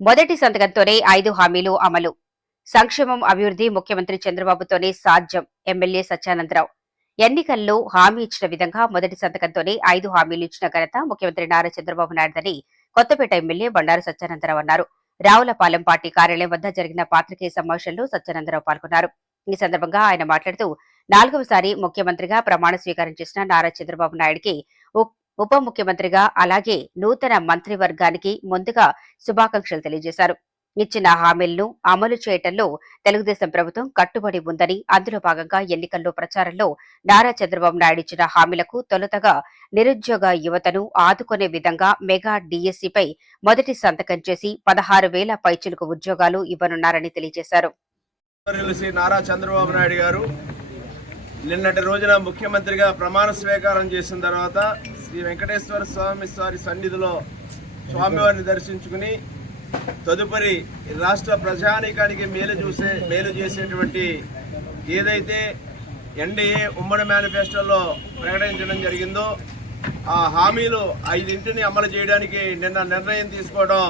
మొదటి సంతకంతోనే ఐదు హామీలు అమలు. సంక్షేమం అభివృద్ధి ముఖ్యమంత్రి చంద్రబాబుతోనే సాధ్యం ఎమ్మెల్యే సత్యానందరావు. ఎన్నికల్లో హామీ ఇచ్చిన విధంగా మొదటి సంతకంతోనే ఐదు హామీలు ఇచ్చిన ఘనత ముఖ్యమంత్రి నారా చంద్రబాబు నాయుడుదని కొత్తపేట ఎమ్మెల్యే బండారు సత్యానందరావు అన్నారు. రావులపాలెం పార్టీ కార్యాలయం వద్ద జరిగిన పాత్రికేయ సమావేశంలో సత్యానందరావు పాల్గొన్నారు. ఈ సందర్భంగా ఆయన మాట్లాడుతూ నాలుగవసారి ముఖ్యమంత్రిగా ప్రమాణ స్వీకారం చేసిన నారా చంద్రబాబు నాయుడికి ఉప ముఖ్యమంత్రిగా అలాగే నూతన మంత్రివర్గానికి ముందుగా శుభాకాంక్షలు తెలియజేశారు. ఇచ్చిన హామీలను అమలు చేయటంలో తెలుగుదేశం ప్రభుత్వం కట్టుబడి ఉందని అందులో భాగంగా ఎన్నికల్లో ప్రచారంలో నారా చంద్రబాబు నాయుడు ఇచ్చిన హామీలకు తొలుతగా నిరుద్యోగ యువతను ఆదుకునే విధంగా మెగా డిఎస్సిపై మొదటి సంతకం చేసి పదహారు వేల పైచులకు ఉద్యోగాలు ఇవ్వనున్నారని తెలియజేశారు. నారా చంద్రబాబు నాయుడు గారు నిన్నటి రోజున ముఖ్యమంత్రిగా ప్రమాణ స్వీకారం చేసిన తర్వాత శ్రీ వెంకటేశ్వర స్వామి వారి సన్నిధిలో స్వామివారిని దర్శించుకుని తదుపరి రాష్ట్ర ప్రజానీకానికి మేలు చూసే మేలు చేసేటువంటి ఏదైతే ఎన్డీఏ ఉమ్మడి మేనిఫెస్టోలో ప్రకటించడం జరిగిందో ఆ హామీలు ఐదింటిని అమలు చేయడానికి నిన్న నిర్ణయం తీసుకోవడం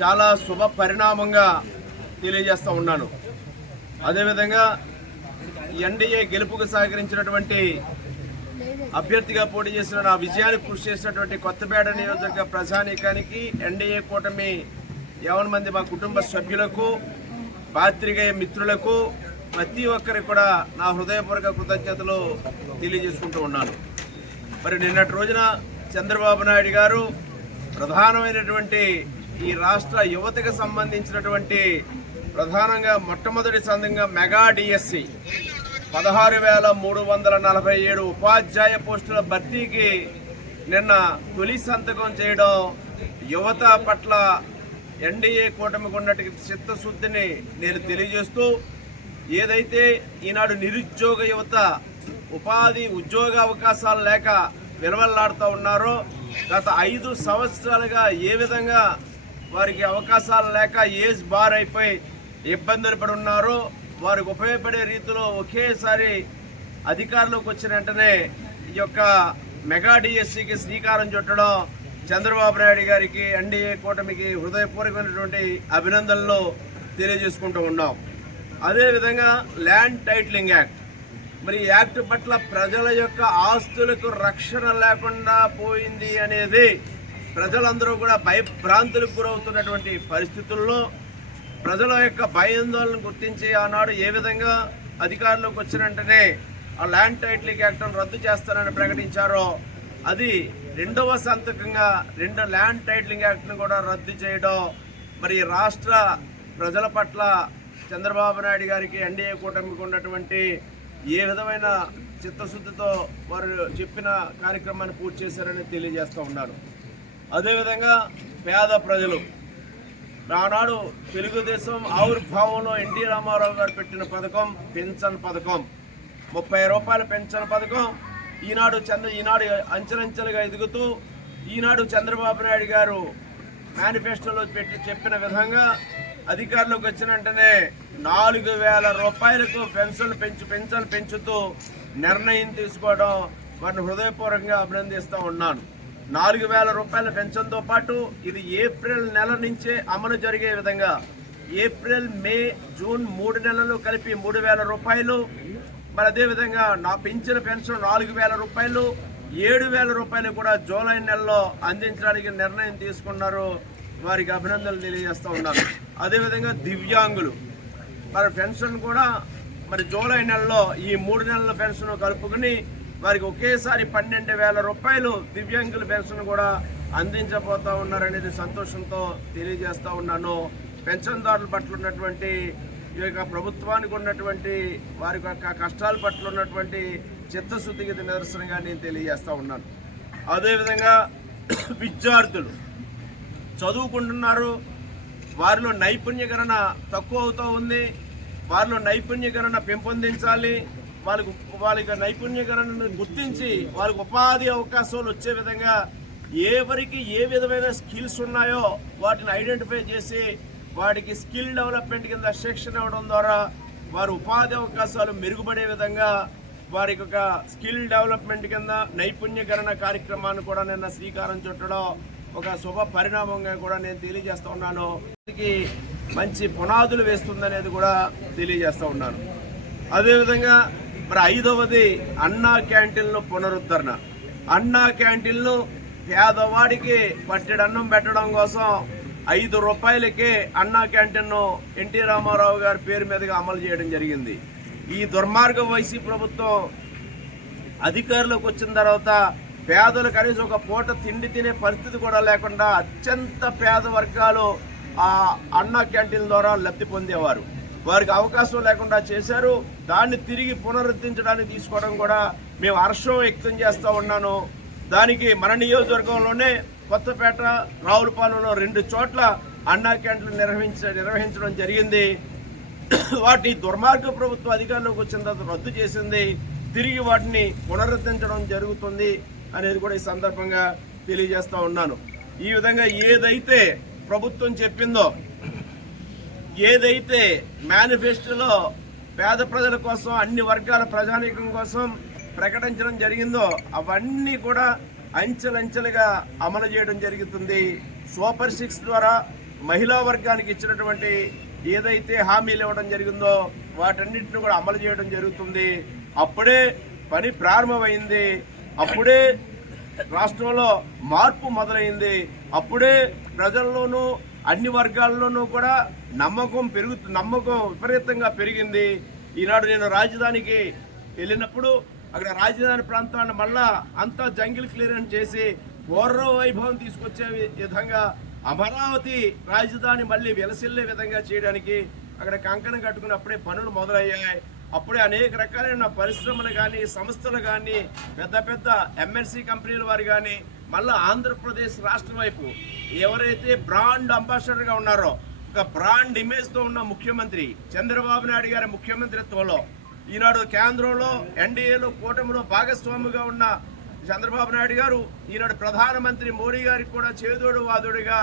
చాలా శుభ పరిణామంగా తెలియజేస్తూ ఉన్నాను. అదేవిధంగా ఎన్డీఏ గెలుపుకు సహకరించినటువంటి అభ్యర్థిగా పోటీ చేసిన నా విజయానికి కృషి చేసినటువంటి కొత్తపేట నియోజకవర్గ ప్రజానీకానికి ఎన్డీఏ కూటమి యవన మంది మా కుటుంబ సభ్యులకు పాత్రికేయ మిత్రులకు ప్రతి ఒక్కరికి కూడా నా హృదయపూర్వక కృతజ్ఞతలు తెలియజేసుకుంటూ ఉన్నాను. మరి నిన్నటి రోజున చంద్రబాబు నాయుడు గారు ప్రధానమైనటువంటి ఈ రాష్ట్ర యువతకు సంబంధించినటువంటి ప్రధానంగా మొట్టమొదటి సందంగా మెగా డిఎస్సి పదహారు వేల మూడు వందల నలభై ఏడు ఉపాధ్యాయ పోస్టుల భర్తీకి నిన్న తొలి సంతకం చేయడం యువత పట్ల ఎన్డీఏ కూటమికి ఉన్నట్టు చిత్తశుద్ధిని నేను తెలియజేస్తూ ఏదైతే ఈనాడు నిరుద్యోగ యువత ఉపాధి ఉద్యోగ అవకాశాలు లేక విలవల్లాడుతూ ఉన్నారో గత ఐదు సంవత్సరాలుగా ఏ విధంగా వారికి అవకాశాలు లేక ఏజ్ బార్ అయిపోయి ఇబ్బందులు పడి ఉన్నారో వారికి ఉపయోగపడే రీతిలో ఒకేసారి అధికారంలోకి వచ్చిన వెంటనే ఈ యొక్క మెగా డిఎస్సికి శ్రీకారం చుట్టడం చంద్రబాబు నాయుడు గారికి ఎన్డీఏ కూటమికి హృదయపూర్వకమైనటువంటి అభినందనలు తెలియజేసుకుంటూ ఉన్నాం. అదేవిధంగా ల్యాండ్ టైటిలింగ్ యాక్ట్. మరి యాక్ట్ పట్ల ప్రజల యొక్క ఆస్తులకు రక్షణ లేకుండా పోయింది అనేది ప్రజలందరూ కూడా భయభ్రాంతులకు గురవుతున్నటువంటి పరిస్థితుల్లో ప్రజల యొక్క భయాందోళన గుర్తించి ఆనాడు ఏ విధంగా అధికారంలోకి వచ్చిన వెంటనే ఆ ల్యాండ్ టైటిలింగ్ యాక్ట్ను రద్దు చేస్తానని ప్రకటించారో అది రెండవ సంతకంగా రెండు ల్యాండ్ టైటిలింగ్ యాక్ట్ను కూడా రద్దు చేయడం మరి రాష్ట్ర ప్రజల పట్ల చంద్రబాబు నాయుడు గారికి ఎన్డీఏ కూటమికి ఉన్నటువంటి ఏ విధమైన చిత్తశుద్ధితో వారు చెప్పిన కార్యక్రమాన్ని పూర్తి చేశారని తెలియజేస్తూ ఉన్నారు అదేవిధంగా పేద ప్రజలు నానాడు తెలుగుదేశం ఆవిర్భావంలో ఎన్టీ రామారావు గారు పెట్టిన పథకం పెన్షన్ పథకం. ముప్పై రూపాయల పెన్షన్ పథకం. ఈనాడు చంద్ర ఈనాడు అంచెలంచెలుగా ఎదుగుతూ ఈనాడు చంద్రబాబు నాయుడు గారు మేనిఫెస్టోలో పెట్టి చెప్పిన విధంగా అధికారంలోకి వచ్చిన వెంటనే నాలుగు వేల రూపాయలకు పెన్షన్ పెంచు పెన్షన్ పెంచుతూ నిర్ణయం తీసుకోవడం వారిని హృదయపూర్వకంగా అభినందిస్తూ ఉన్నాను. నాలుగు వేల రూపాయల పెన్షన్తో పాటు ఇది ఏప్రిల్ నెల నుంచే అమలు జరిగే విధంగా ఏప్రిల్ మే జూన్ మూడు నెలలు కలిపి మూడు వేల రూపాయలు. మరి అదేవిధంగా నా పెంచిన పెన్షన్ నాలుగు వేల రూపాయలు ఏడు వేల రూపాయలు కూడా జూలై నెలలో అందించడానికి నిర్ణయం తీసుకున్నారు. వారికి అభినందనలు తెలియజేస్తూ ఉన్నారు అదేవిధంగా దివ్యాంగులు. మరి పెన్షన్ కూడా మరి జూలై నెలలో ఈ మూడు నెలల పెన్షన్ కలుపుకుని వారికి ఒకేసారి పన్నెండు వేల రూపాయలు దివ్యాంగుల పెన్షన్ కూడా అందించబోతా ఉన్నారనేది సంతోషంతో తెలియజేస్తూ ఉన్నాను. పెన్షన్దారుల పట్ల ఉన్నటువంటి ఈ యొక్క ప్రభుత్వానికి ఉన్నటువంటి వారి యొక్క కష్టాల పట్ల ఉన్నటువంటి చిత్తశుద్ధికి నిదర్శనంగా నేను తెలియజేస్తూ ఉన్నాను. అదేవిధంగా విద్యార్థులు చదువుకుంటున్నారు. వారిలో నైపుణ్యకరణ తక్కువ అవుతూ ఉంది. వారిలో నైపుణ్యకరణ పెంపొందించాలి. వాళ్ళకు వాళ్ళ నైపుణ్యకరణను గుర్తించి వాళ్ళకు ఉపాధి అవకాశాలు వచ్చే విధంగా ఎవరికి ఏ విధమైన స్కిల్స్ ఉన్నాయో వాటిని ఐడెంటిఫై చేసి వాటికి స్కిల్ డెవలప్మెంట్ కింద శిక్షణ ఇవ్వడం ద్వారా వారు ఉపాధి అవకాశాలు మెరుగుపడే విధంగా వారికి ఒక స్కిల్ డెవలప్మెంట్ కింద నైపుణ్యకరణ కార్యక్రమాన్ని కూడా నిన్న శ్రీకారం చుట్టడం ఒక శుభ పరిణామంగా కూడా నేను తెలియజేస్తూ ఉన్నాను. దీనికి మంచి పునాదులు వేస్తుందనేది కూడా తెలియజేస్తూ ఉన్నాను. అదేవిధంగా మరి ఐదవది అన్నా క్యాంటీన్లు పునరుద్ధరణ. అన్నా క్యాంటీన్లు పేదవాడికి పట్టెడన్నం పెట్టడం కోసం ఐదు రూపాయలకే అన్నా క్యాంటీన్ను ఎన్టీ రామారావు గారి పేరు మీదుగా అమలు చేయడం జరిగింది. ఈ దుర్మార్గ వైసీ ప్రభుత్వం అధికారులకు వచ్చిన తర్వాత పేదలు కనీసం ఒక పూట తిండి తినే పరిస్థితి కూడా లేకుండా అత్యంత పేద వర్గాలు ఆ అన్నా క్యాంటీన్ ద్వారా లబ్ధి పొందేవారు. వారికి అవకాశం లేకుండా చేశారు. దాన్ని తిరిగి పునరుద్ధరించడానికి తీసుకోవడం కూడా మేము హర్షం వ్యక్తం చేస్తూ ఉన్నాను. దానికి మన నియోజకవర్గంలోనే కొత్తపేట రావులపాలెంలో రెండు చోట్ల అన్నా క్యాంట్లు నిర్వహించ నిర్వహించడం జరిగింది. వాటి దుర్మార్గ ప్రభుత్వం అధికారంలోకి వచ్చిన తర్వాత రద్దు చేసింది. తిరిగి వాటిని పునరుద్ధరించడం జరుగుతుంది అనేది కూడా ఈ సందర్భంగా తెలియజేస్తూ ఉన్నాను. ఈ విధంగా ఏదైతే ప్రభుత్వం చెప్పిందో ఏదైతే మేనిఫెస్టోలో పేద ప్రజల కోసం అన్ని వర్గాల ప్రజానీకం కోసం ప్రకటించడం జరిగిందో అవన్నీ కూడా అంచెలంచెలుగా అమలు చేయడం జరుగుతుంది. సూపర్ సిక్స్ ద్వారా మహిళా వర్గానికి ఇచ్చినటువంటి ఏదైతే హామీలు ఇవ్వడం జరిగిందో వాటన్నిటిని కూడా అమలు చేయడం జరుగుతుంది. అప్పుడే పని ప్రారంభమైంది. అప్పుడే రాష్ట్రంలో మార్పు మొదలైంది. అప్పుడే ప్రజల్లోనూ అన్ని వర్గాల్లోనూ కూడా నమ్మకం పెరుగు నమ్మకం విపరీతంగా పెరిగింది. ఈనాడు నేను రాజధానికి వెళ్ళినప్పుడు అక్కడ రాజధాని ప్రాంతాన్ని మళ్ళా అంతా జంగిల్ క్లియరెన్స్ చేసి పూర్వ వైభవం తీసుకొచ్చే విధంగా అమరావతి రాజధాని మళ్ళీ వెలసిల్లే విధంగా చేయడానికి అక్కడ కంకణం కట్టుకున్నప్పుడే పనులు మొదలయ్యాయి. అప్పుడే అనేక రకాలైన పరిశ్రమలు కానీ సంస్థలు కానీ పెద్ద పెద్ద ఎంఎన్సీ కంపెనీల వారు కానీ మళ్ళీ ఆంధ్రప్రదేశ్ రాష్ట్రం వైపు ఎవరైతే బ్రాండ్ అంబాసిడర్గా ఉన్నారో ఒక బ్రాండ్ ఇమేజ్తో ఉన్న ముఖ్యమంత్రి చంద్రబాబు నాయుడు గారి ముఖ్యమంత్రిత్వంలో ఈనాడు కేంద్రంలో ఎన్డీఏలో కూటమిలో భాగస్వామిగా ఉన్న చంద్రబాబు నాయుడు గారు ఈనాడు ప్రధానమంత్రి మోడీ గారికి కూడా చేదోడు వాదోడుగా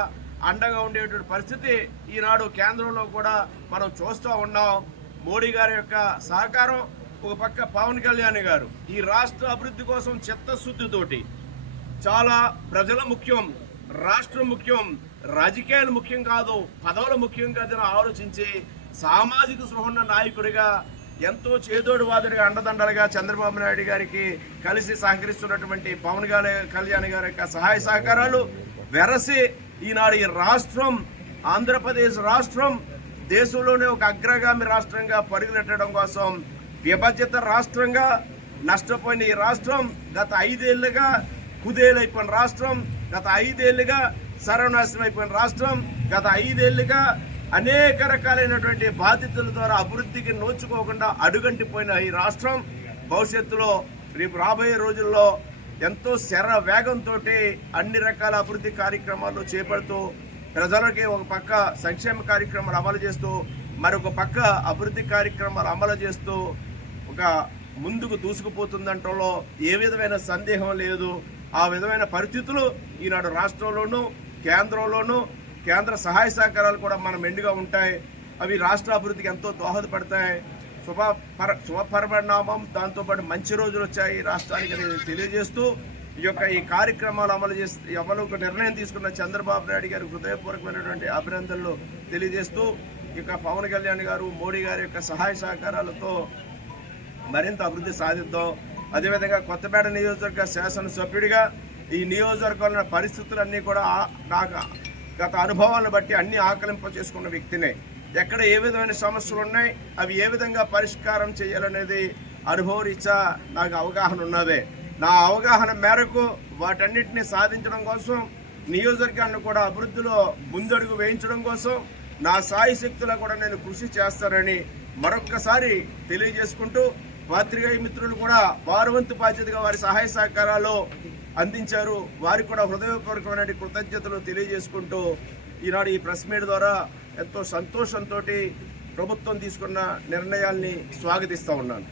అండగా ఉండేటువంటి పరిస్థితి ఈనాడు కేంద్రంలో కూడా మనం చూస్తూ ఉన్నాం. మోడీ గారి యొక్క సహకారం ఒక పక్క పవన్ కళ్యాణ్ గారు. ఈ రాష్ట్ర అభివృద్ధి కోసం చిత్తశుద్ధితోటి చాలా ప్రజల ముఖ్యం రాష్ట్రం ముఖ్యం రాజకీయాలు ముఖ్యం కాదు పదవులు ముఖ్యం కాదని ఆలోచించి సామాజిక సృహన్న నాయకుడిగా ఎంతో చేదోడు వాదుడిగా అండదండలుగా చంద్రబాబు నాయుడు గారికి కలిసి సహకరిస్తున్నటువంటి పవన్ కళ్యాణ్ గారి యొక్క సహాయ సహకారాలు వెరసి ఈనాడు ఈ రాష్ట్రం ఆంధ్రప్రదేశ్ రాష్ట్రం దేశంలోనే ఒక అగ్రగామి రాష్ట్రంగా పరుగులెట్టడం కోసం విభజిత రాష్ట్రంగా నష్టపోయిన ఈ రాష్ట్రం గత ఐదేళ్ళుగా కుదేలైపోయిన రాష్ట్రం గత ఐదేళ్ళుగా సర్వనాశనం అయిపోయిన రాష్ట్రం గత ఐదేళ్ళుగా అనేక రకాలైనటువంటి బాధ్యతల ద్వారా అభివృద్ధికి నోచుకోకుండా అడుగంటిపోయిన ఈ రాష్ట్రం భవిష్యత్తులో రేపు రాబోయే రోజుల్లో ఎంతో శర వేగంతో అన్ని రకాల అభివృద్ధి కార్యక్రమాలు చేపడుతూ ప్రజలకి ఒక పక్క సంక్షేమ కార్యక్రమాలు అమలు చేస్తూ మరొక పక్క అభివృద్ధి కార్యక్రమాలు అమలు చేస్తూ ఒక ముందుకు దూసుకుపోతుందంటలో ఏ విధమైన సందేహం లేదు. ఆ విధమైన పరిస్థితులు ఈనాడు రాష్ట్రంలోనూ కేంద్రంలోనూ కేంద్ర సహాయ సహకారాలు కూడా మన మెండుగా ఉంటాయి. అవి రాష్ట్ర అభివృద్ధికి ఎంతో దోహదపడతాయి. శుభ పర శుభపరిణామం దాంతోపాటు మంచి రోజులు వచ్చాయి రాష్ట్రానికి తెలియజేస్తూ ఈ యొక్క ఈ కార్యక్రమాలు అమలు చేస్తూ అమలు ఒక నిర్ణయం తీసుకున్న చంద్రబాబు నాయుడు గారి హృదయపూర్వకమైనటువంటి అభినందనలు తెలియజేస్తూ ఇక పవన్ కళ్యాణ్ గారు మోడీ గారి యొక్క సహాయ సహకారాలతో మరింత అభివృద్ధి సాధిద్దాం. అదేవిధంగా కొత్తపేట నియోజకవర్గ శాసనసభ్యుడిగా ఈ నియోజకవర్గంలో పరిస్థితులన్నీ కూడా నాకు గత అనుభవాలను బట్టి అన్ని ఆకలింప చేసుకున్న వ్యక్తినే. ఎక్కడ ఏ విధమైన సమస్యలు ఉన్నాయి అవి ఏ విధంగా పరిష్కారం చేయాలనేది అనుభవరీత్యా నాకు అవగాహన ఉన్నదే. నా అవగాహన మేరకు వాటన్నిటిని సాధించడం కోసం నియోజకవర్గాన్ని కూడా అభివృద్ధిలో ముందడుగు వేయించడం కోసం నా సాయి శక్తుల కూడా నేను కృషి చేస్తానని మరొక్కసారి తెలియజేసుకుంటూ పాత్రికేయ మిత్రులు కూడా వారి వంతు బాధ్యతగా వారి సహాయ సహకారాలు అందించారు. వారికి కూడా హృదయపూర్వకమైన కృతజ్ఞతలు తెలియజేసుకుంటూ ఈనాడు ఈ ప్రెస్ మీట్ ద్వారా ఎంతో సంతోషంతో ప్రభుత్వం తీసుకున్న నిర్ణయాల్ని స్వాగతిస్తూ ఉన్నాను.